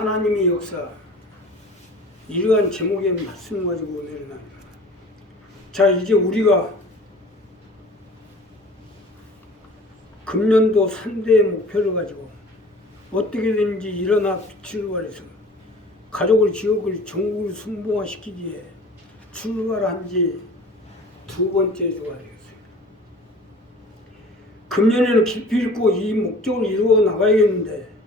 하나님의 역사 이러한 제목의 말씀 가지고 합니다. 자 이제 우리가 금년도 3대 목표를 가지고 어떻게든지 일어나 빛을 발해서 가족을 지역을 전국을 순봉화시키기에 출발한 지 두 번째 주가 되었어요. 금년에는 깊이 있고 이 목적을 이루어 나가야겠는데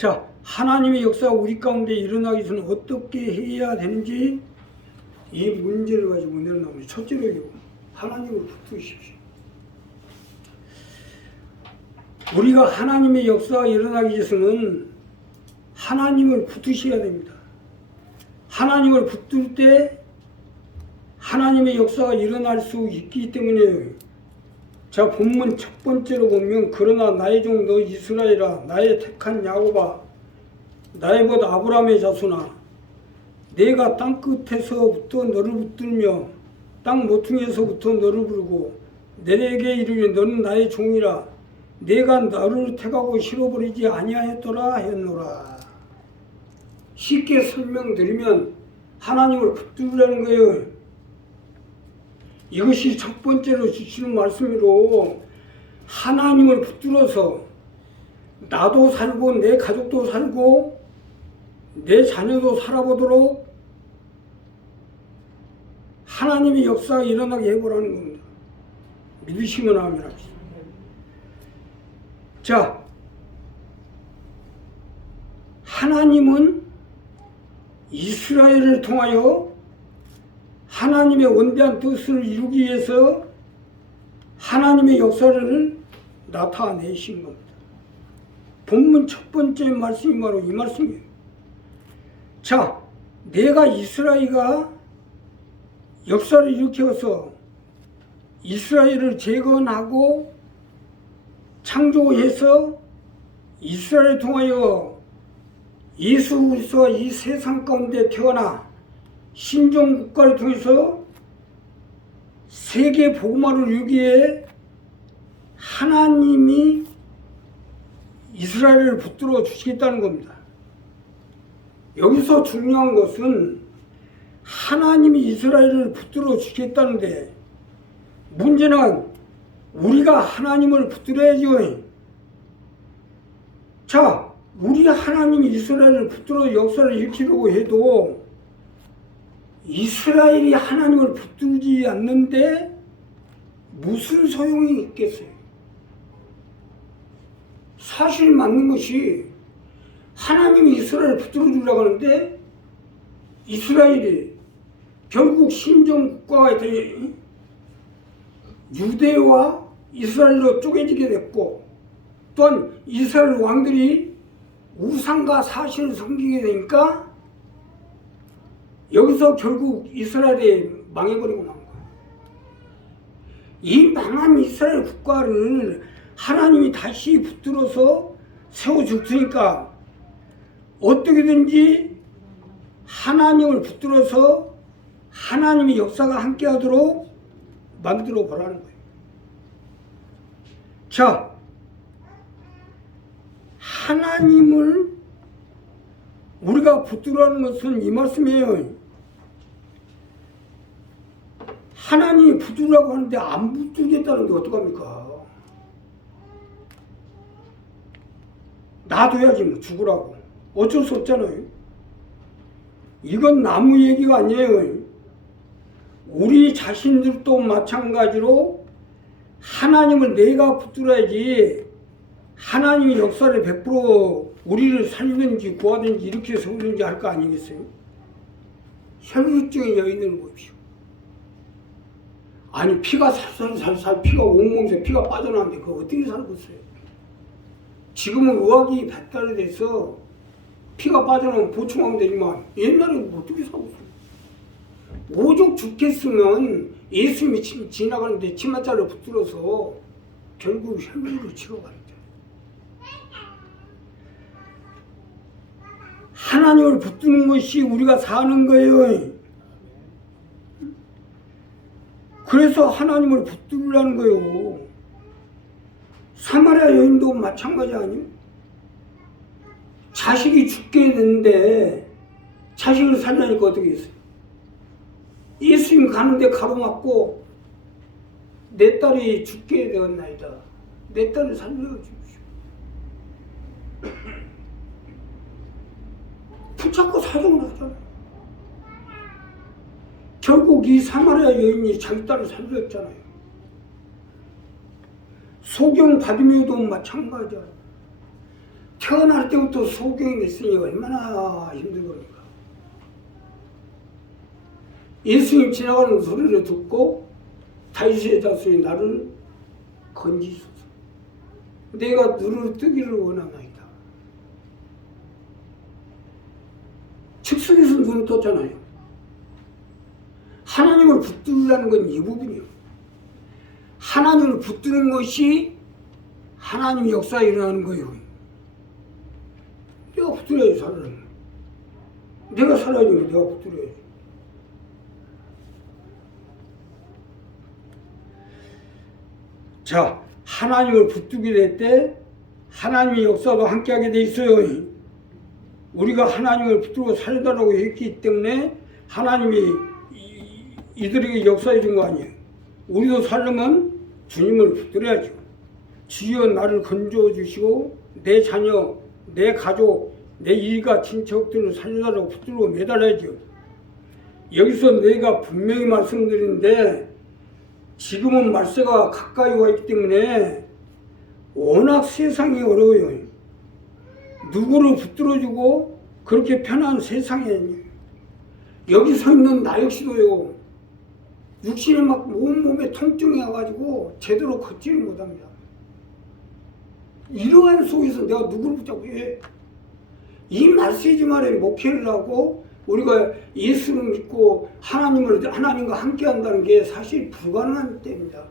자 하나님의 역사가 우리 가운데 일어나기 위해서는 어떻게 해야 되는지 이 문제를 가지고 나오니 첫째로 하나님을 붙드십시오. 우리가 하나님의 역사가 일어나기 위해서는 하나님을 붙드셔야 됩니다. 하나님을 붙들 때 하나님의 역사가 일어날 수 있기 때문에 자 본문 첫 번째로 보면 그러나 나의 종 너 이스라엘아 나의 택한 야곱아 나의 벗 아브라함의 자손아 내가 땅 끝에서부터 너를 붙들며 땅 모퉁이에서부터 너를 부르고 내게 이르되 너는 나의 종이라. 내가 너를 택하고 실어버리지 아니하였더라 했노라. 쉽게 설명드리면 하나님을 붙들라는 거예요 이것이 첫 번째로 주시는 말씀으로 하나님을 붙들어서 나도 살고 내 가족도 살고 내 자녀도 살아보도록 하나님의 역사가 일어나게 해보라는 겁니다. 믿으시면 아멘 합시다. 자, 하나님은 이스라엘을 통하여 하나님의 원대한 뜻을 이루기 위해서 하나님의 역사를 나타내신 겁니다. 본문 첫 번째 말씀이 바로 이 말씀이에요. 자, 내가 이스라엘가 역사를 일으켜서 이스라엘을 재건하고 창조해서 이스라엘 통하여 예수 그리스도가 이 세상 가운데 태어나 신종 국가를 통해서 세계 복음화를 이루기에 하나님이 이스라엘을 붙들어 주시겠다는 겁니다. 여기서 중요한 것은 하나님이 이스라엘을 붙들어 주시겠다는데 문제는 우리가 하나님을 붙들어야죠. 자, 우리 하나님이 이스라엘을 붙들어 역사를 일으키려고 해도 이스라엘이 하나님을 붙들지 않는데 무슨 소용이 있겠어요? 사실 맞는 것이 하나님이 이스라엘을 붙들어 주려고 하는데 이스라엘이 결국 신정 국가가 되 유대와 이스라엘로 쪼개지게 됐고 또한 이스라엘 왕들이 우상과 사실을 섬기게 되니까 여기서 결국 이스라엘이 망해버리고 만 거예요. 이 망한 이스라엘 국가를 하나님이 다시 붙들어서 세워줄 테니까 어떻게든지 하나님을 붙들어서 하나님의 역사가 함께하도록 만들어 보라는 거예요. 자, 하나님을 우리가 붙들어하는 것은 이 말씀이에요. 하나님이 붙들으라고 하는데 안 붙들겠다는데 어떡합니까? 놔둬야지 뭐 죽으라고. 어쩔 수 없잖아요. 이건 나무 얘기가 아니에요. 우리 자신들도 마찬가지로 하나님을 내가 붙들어야지 하나님의 역사를 100% 우리를 살든지 구하든지 이렇게 세우든지 할 거 아니겠어요? 혈루증의 여인을 보십시오. 아니 피가 살살살살 피가 온몸에서 피가 빠져나왔는데 그거 어떻게 살고 있어요? 지금은 의학이 발달이 돼서 피가 빠져나오면 보충하면 되지만 옛날에는 어떻게 살고 있어요? 오죽 죽겠으면 예수님이 지- 지나가는데 치마자를 붙들어서 결국 혈루로 치러가는데 하나님을 붙드는 것이 우리가 사는 거예요. 그래서 하나님을 붙들라는 거예요. 사마리아 여인도 마찬가지 아니에요? 자식이 죽게 되는데 자식을 살려니까 어떻게 했어요? 예수님 가는데 가로막고 내 딸이 죽게 되었나이다. 내 딸을 살려주십시오. 붙잡고 사정을 하잖아요. 결국 이 사마리아 여인이 자기 딸을 살렸잖아요. 소경 받으며도 마찬가지야. 태어날 때부터 소경이 있으니 얼마나 힘들겠습니까? 예수님 지나가는 소리를 듣고 다윗의 자손이 나를 건지소서. 내가 눈을 뜨기를 원하나이다. 즉석에서 눈을 떴잖아요. 하나님을 붙들라는 건 이 부분이요. 하나님을 붙드는 것이 하나님 역사에 일어나는 거예요. 내가 붙들어야지 살아는. 내가 살아야 되면 내가 붙들어야지. 자, 하나님을 붙들게 될 때 하나님의 역사도 함께하게 돼 있어요. 우리가 하나님을 붙들고 살다라고 했기 때문에 하나님이 이- 이들에게 역사해 준 거 아니에요. 우리도 살려면 주님을 붙들어야죠. 주여 나를 건져 주시고 내 자녀, 내 가족, 내 일가 친척들을 살려달라고 붙들고 매달아야죠. 여기서 내가 분명히 말씀드리는데 지금은 말세가 가까이 와 있기 때문에 워낙 세상이 어려워요. 누구를 붙들어주고 그렇게 편한 세상에 여기 서 있는 나 역시도요. 육신이 막 온몸에 통증이 와가지고 제대로 걷지를 못합니다. 이러한 속에서 내가 누구를 붙잡고 해? 이 말세지만에 목회를 하고 우리가 예수를 믿고 하나님을 하나님과 함께 한다는 게 사실 불가능한 때입니다.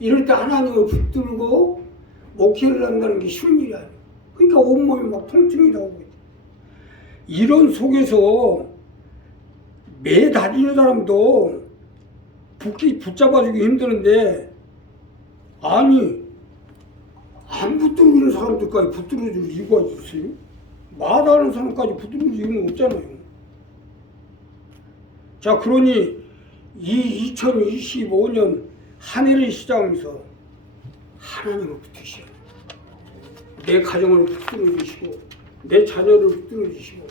이럴 때 하나님을 붙들고 목회를 한다는 게 쉬운 일이 아니에요. 그러니까 온몸이 막 통증이 나오고 있죠. 이런 속에서 매 다니는 사람도 붙기 붙잡아주기 힘드는데 아니 안 붙들어주는 사람들까지 붙들어줄 이유가 있어요? 말하는 사람까지 붙들어줄 이유는 없잖아요. 자 그러니 이 2025년 한 해를 시작하면서 하나님을 돼요. 내 가정을 붙들어 주시고 내 자녀를 붙들어 주시고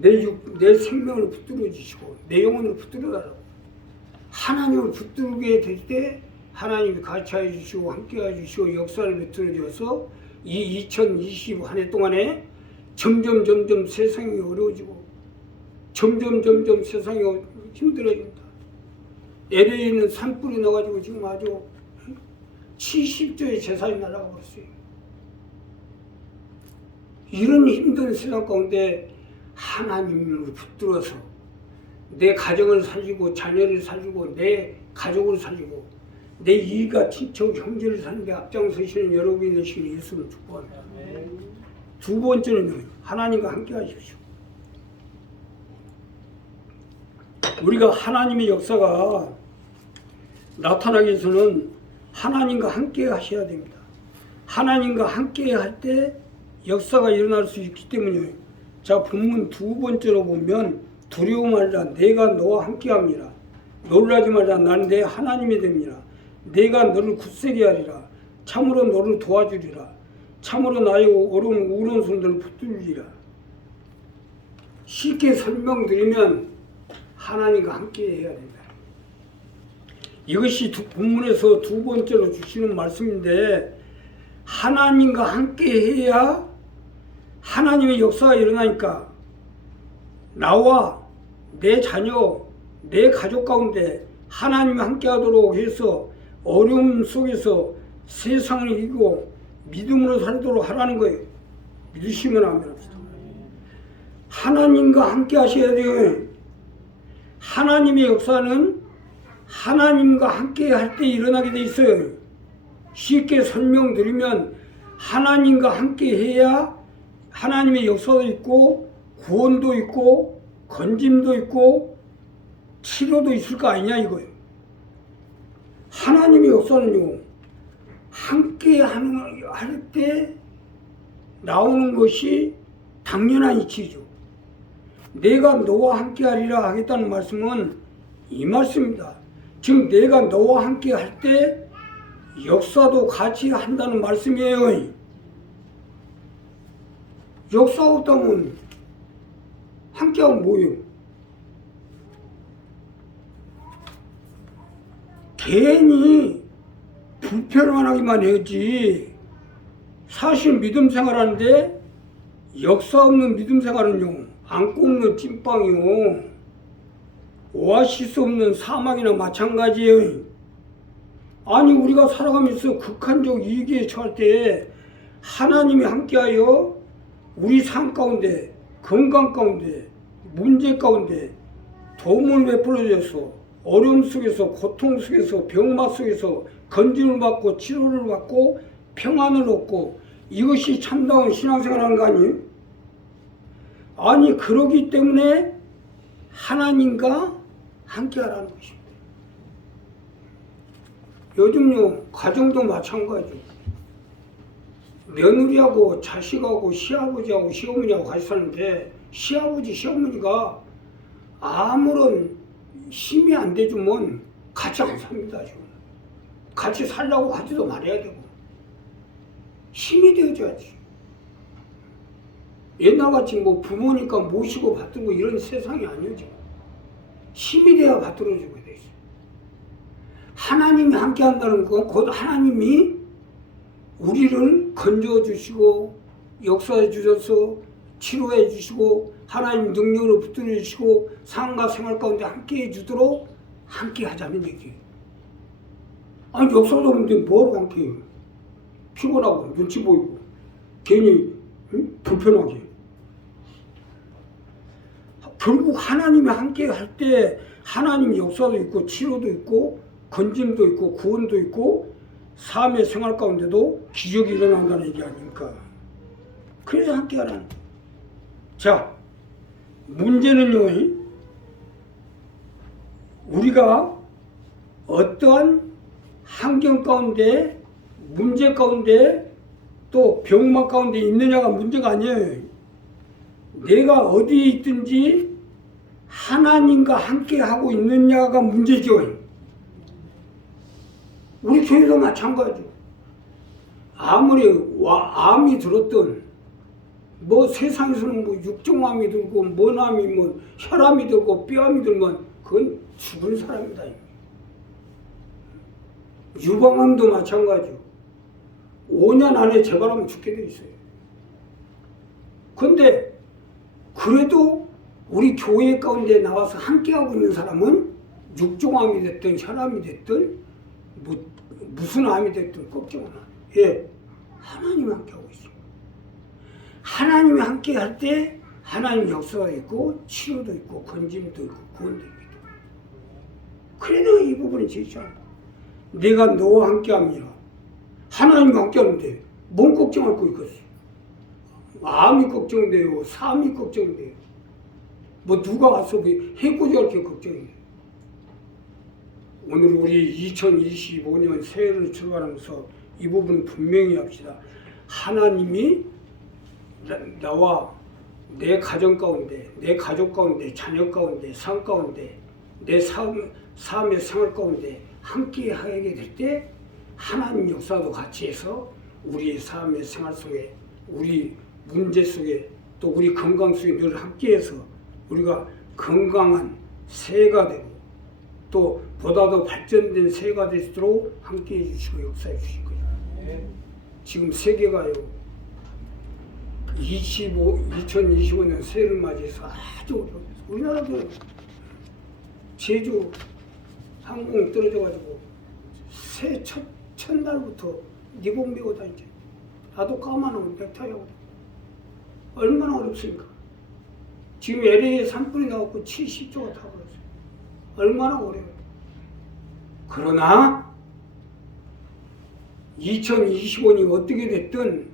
내, 육, 내 생명을 붙들어 주시고 내 영혼을 붙들어 달라고 하나님을 붙들게 될 때 하나님이 같이 해주시고 함께 해 주시고 역사를 베풀어 주어서 이 2020한해 동안에 점점 점점 세상이 어려워지고 점점 점점 세상이 어- 힘들어집니다. LA에 있는 산불이 나가지고 지금 아주 70조의 재산이 날아가 버렸어요. 이런 힘든 세상 가운데 하나님을 붙들어서 내 가정을 살리고 자녀를 살리고 내 가족을 살리고 내 이가 친척 형제를 살리는 데 앞장서시는 여러분이 되시는 예수를 축복합니다. 두 번째는 하나님과 함께 하십시오. 우리가 하나님의 역사가 나타나기 위해서는 하나님과 함께 하셔야 됩니다. 하나님과 함께 할 때 역사가 일어날 수 있기 때문이에요. 자, 본문 두 번째로 보면 두려워 말라 내가 너와 함께 합니다. 놀라지 말라 나는 내 하나님이 됩니다. 내가 너를 굳세게 하리라. 참으로 너를 도와주리라. 참으로 나의 어려운 우러운 손들을 붙들리라. 쉽게 설명드리면 하나님과 함께 해야 된다. 이것이 두, 본문에서 두 번째로 주시는 말씀인데 하나님과 함께 해야 하나님의 역사가 일어나니까 나와 내 자녀, 내 가족 가운데 하나님과 함께 하도록 해서 어려움 속에서 세상을 이기고 믿음으로 살도록 하라는 거예요. 믿으시면 합시다. 하나님과 함께 하셔야 돼요. 하나님의 역사는 하나님과 함께 할 때 일어나게 돼 있어요. 쉽게 설명드리면 하나님과 함께 해야 하나님의 역사도 있고 구원도 있고 건짐도 있고 치료도 있을 거 아니냐 이거예요. 하나님의 역사는요 함께 하는 할 때 나오는 것이 당연한 이치죠. 내가 너와 함께 하리라 하겠다는 말씀은 이 말씀입니다. 즉 내가 너와 함께 할 때 역사도 같이 한다는 말씀이에요. 역사 없다면 함께하면 뭐예요? 괜히 불편하기만 했지. 사실 믿음 생활하는데 역사 없는 믿음 생활은요, 안 꼽는 찐빵이요. 오아시스 없는 사막이나 마찬가지예요. 아니, 우리가 살아가면서 극한적 위기에 처할 때 하나님이 함께하여 우리 삶 가운데, 건강 가운데, 문제 가운데 도움을 베풀어 주셔서 어려움 속에서 고통 속에서 병마 속에서 건진을 받고 치료를 받고 평안을 얻고 이것이 참다운 신앙생활하는 거 아니에요? 아니 그러기 때문에 하나님과 함께하라는 것입니다. 요즘요 가정도 마찬가지. 며느리하고 자식하고 시아버지하고 시어머니하고 같이 사는데 시아버지 시어머니가 아무런 힘이 안 되주면 같이 안 삽니다 지금. 같이 살라고 하지도 말아야 되고 힘이 되어줘야지. 옛날같이 뭐 부모니까 모시고 받들고 이런 세상이 아니죠. 힘이 돼야 받들어주게 돼 있어요. 하나님이 함께 한다는 건 곧 하나님이 우리를 건져 주시고 역사해 주셔서 치료해 주시고 하나님 능력으로 붙들어 주시고 삶과 생활 가운데 함께 해 주도록 함께 하자는 얘기예요. 아니 역사도 없는데 뭐하러 함께 해요? 피곤하고 눈치 보이고 괜히 응? 불편하게 결국 하나님이 함께 할 때 하나님 역사도 있고 치료도 있고 건짐도 있고 구원도 있고 삶의 생활 가운데도 기적이 일어난다는 얘기 아닙니까? 그래서 함께 하라는. 자, 문제는요, 우리가 어떠한 환경 가운데, 문제 가운데, 또 병막 가운데 있느냐가 문제가 아니에요. 내가 어디에 있든지 하나님과 함께 하고 있느냐가 문제죠. 우리 교회도 마찬가지죠. 아무리 와, 암이 들었던 뭐 세상에서는 뭐 육종암이 들고 뭐암이 뭐 혈암이 들고 뼈암이 들면 그건 죽은 사람이다. 유방암도 마찬가지요. 5년 안에 재발하면 죽게 돼 있어요. 근데 그래도 우리 교회 가운데 나와서 함께하고 있는 사람은 육종암이 됐든 혈암이 됐든 뭐, 무슨 암이 됐든 걱정 안 해. 예. 하나님 함께 하고 있어. 하나님이 함께 할 때 하나님 역사가 있고 치료도 있고 건짐도 있고 구원도 있고 그래도 이 부분이 제일 잘 내가 너와 함께 합니다. 하나님과 함께 하는데 뭔 걱정할 거 있겠어? 마음이 걱정돼요. 삶이 걱정돼요. 뭐 누가 와서 해코지할 게 걱정이에요. 오늘 우리 2025년 새해를 출발하면서 이 부분 분명히 합시다. 하나님이 나, 와 내 가정 가운데, 내 가족 가운데, 자녀 가운데, 삶 가운데, 내 삶, 삶의 생활 가운데 함께 하게 될 때 하나님 역사도 같이 해서 우리의 삶의 생활 속에 우리 문제 속에 또 우리 건강 속에 늘 함께 해서 우리가 건강한 새가 되고 또 보다 더 발전된 새가 될수 있도록 함께해 주시고 역사해 주실 거예요. 지금 세계가요 25, 2025년 새해를 맞이해서 아주 어려워요. 우리나라도 제주 항공 떨어져가지고 새 첫, 첫날부터 니복 메고 다니죠. 나도 까만하고 넥타이하고 얼마나 어렵습니까? 지금 LA에 산불이 나왔고 70조가 타버렸어요. 얼마나 어려워요. 그러나 2025년이 어떻게 됐든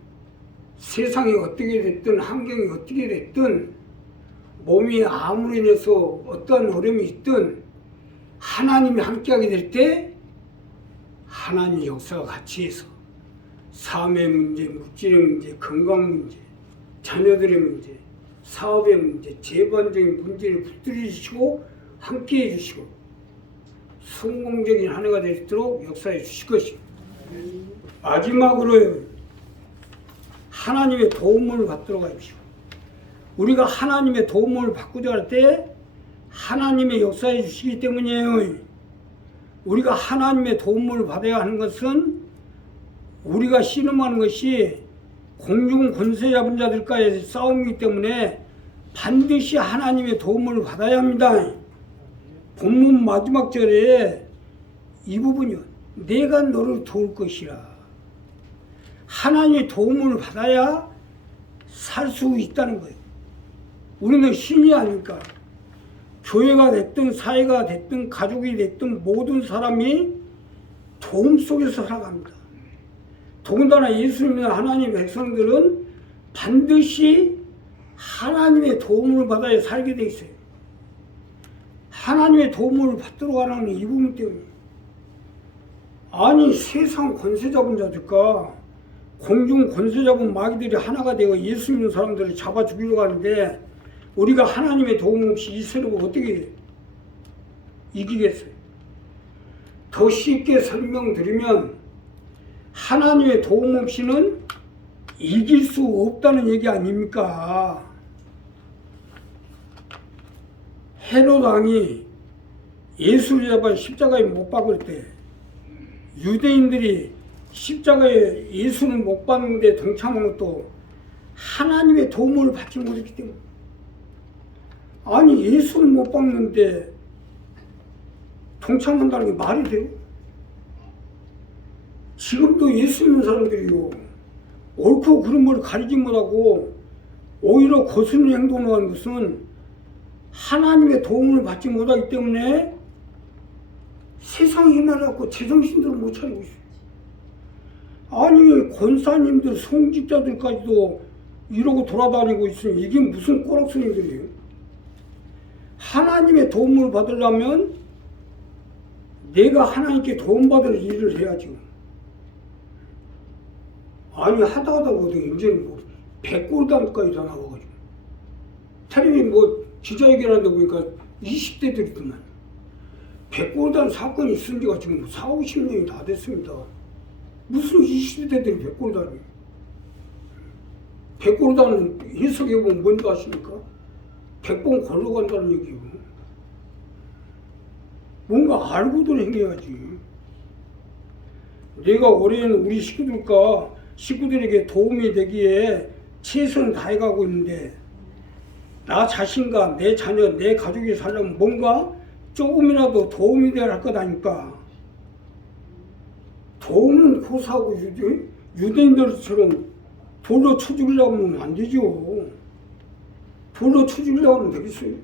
세상이 어떻게 됐든 환경이 어떻게 됐든 몸이 아무리 인해서 어떠한 어려움이 있든 하나님이 함께하게 될 때 하나님 역사가 같이 해서 삶의 문제, 물질의 문제, 건강 문제, 자녀들의 문제, 사업의 문제, 재반적인 문제를 붙들이시고 함께 해주시고 성공적인 한 해가 될 수 있도록 역사해 주실 것입니다. 마지막으로 하나님의 도움을 받도록 하십시오. 우리가 하나님의 도움을 받고자 할 때 하나님의 역사해 주시기 때문이에요. 우리가 하나님의 도움을 받아야 하는 것은 우리가 씨름하는 것이 공중 권세 잡은 자들과의 싸움이기 때문에 반드시 하나님의 도움을 받아야 합니다. 본문 마지막 절에 이 부분이요. 내가 너를 도울 것이라. 하나님의 도움을 받아야 살 수 있다는 거예요. 우리는 신이 아닐까. 교회가 됐든 사회가 됐든 가족이 됐든 모든 사람이 도움 속에서 살아갑니다. 더군다나 예수님이나 하나님의 백성들은 반드시 하나님의 도움을 받아야 살게 돼 있어요. 하나님의 도움을 받도록 하라는 이 부분 때문에. 아니 세상 권세 잡은 자들과 공중 권세 잡은 마귀들이 하나가 되어 예수 믿는 사람들을 잡아 죽이려고 하는데 우리가 하나님의 도움 없이 이 세력을 어떻게 이기겠어요? 더 쉽게 설명드리면 하나님의 도움 없이는 이길 수 없다는 얘기 아닙니까? 헤롯 왕이 예수를 잡아 십자가에 못 박을 때 유대인들이 십자가에 예수는 못 박는데 동참한 것도 하나님의 도움을 받지 못했기 때문에 아니 예수를 못 박는데 동참한다는 게 말이 돼요? 지금도 예수 믿는 사람들이요 옳고 걸 가리지 못하고 오히려 거스르는 행동을 하는 것은 하나님의 도움을 받지 못하기 때문에 세상에 말하고 제정신들을 못 차리고 있어요. 아니 권사님들 성직자들까지도 이러고 돌아다니고 있으니 이게 무슨 꼬락서니들이에요. 하나님의 도움을 받으려면 내가 하나님께 도움받을 일을 해야죠. 아니 하다 하다 보니 이제는 뭐 백골단까지 다 나와가지고 텔레비 뭐 기자회견하는데 보니까 20대들이더만 백골단 사건이 있은 지가 지금 4, 50년이 다 됐습니다. 무슨 20대들이 백골단이 백골단 해석해보면 뭔지 아십니까? 백번 걸러간다는 얘기고 뭔가 알고도 행해야지 내가 올해는 우리 식구들과 식구들에게 도움이 되기에 최선을 다해가고 있는데 나 자신과 내 자녀, 내 가족이 살려면 뭔가 조금이라도 도움이 되어야 할 거다니까. 도움은 고사하고 유대, 유대인들처럼 돌로 쳐 죽이려고 하면 안 되죠. 돌로 쳐 죽이려고 하면 되겠어요.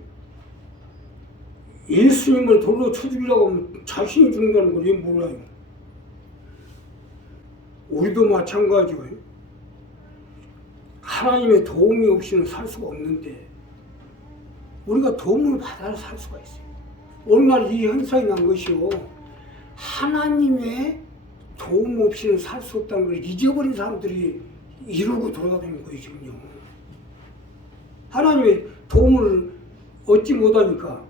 예수님을 돌로 쳐 죽이려고 하면 자신이 죽는다는 걸왜 몰라요. 우리도 마찬가지예요. 하나님의 도움이 없이는 살 수가 없는데 우리가 도움을 받아야 살 수가 있어요. 오늘날 이 현상이 난 것이요. 하나님의 도움 없이는 살 수 없다는 걸 잊어버린 사람들이 이러고 돌아다니는 거예요, 지금요. 하나님의 도움을 얻지 못하니까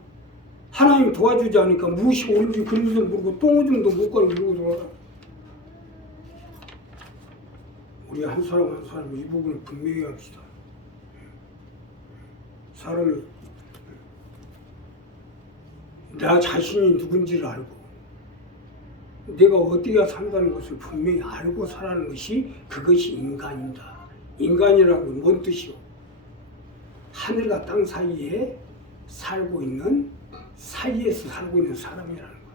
하나님 도와주지 않으니까 무엇이 옳은지 그런지도 모르고 똥오줌도 못 가고 이러고 돌아다 우리 한 사람 한 사람 이 부분을 분명히 합시다. 사람이 나 자신이 누군지를 알고 내가 어디가 산다는 것을 분명히 알고 살아가는 것이 그것이 인간이다. 인간이라는 뭔 뜻이오? 하늘과 땅 사이에 살고 있는 사이에서 살고 있는 사람이라는 것.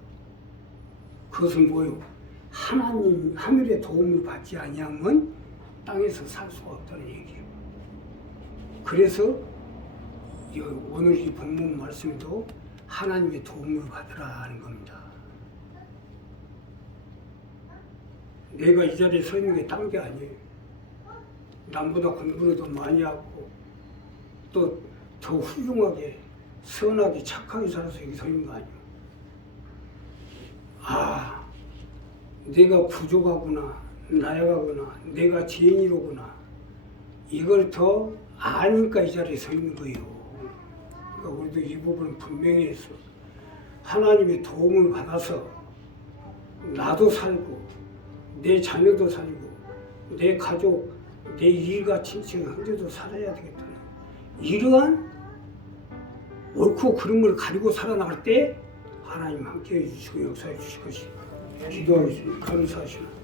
그것은 뭐요? 하나님 하늘의 도움을 받지 아니하면 땅에서 살 수가 없다는 얘기예요. 그래서 이 오늘 이 본문 말씀도 하나님의 도움을 받으라 하는 겁니다. 내가 이 자리에 서 있는 게 딴 게 아니에요. 남보다 공부를 더 많이 하고 또 더 훌륭하게 선하게 착하게 살아서 여기 서 있는 거 아니에요. 아, 내가 부족하구나. 나약하거나 내가 죄인이로구나 이걸 더 아니까 이 자리에 서 있는 거예요. 그러니까 우리도 이 부분은 분명히 해서 하나님의 도움을 받아서 나도 살고 내 자녀도 살고 내 가족, 내 일가 친척 형제도 살아야 되겠다는 이러한 옳고 그름을 가리고 살아나갈 때 하나님 함께 해 주시고 역사해 주실 것이 기도하겠습니다. 감사하십니다.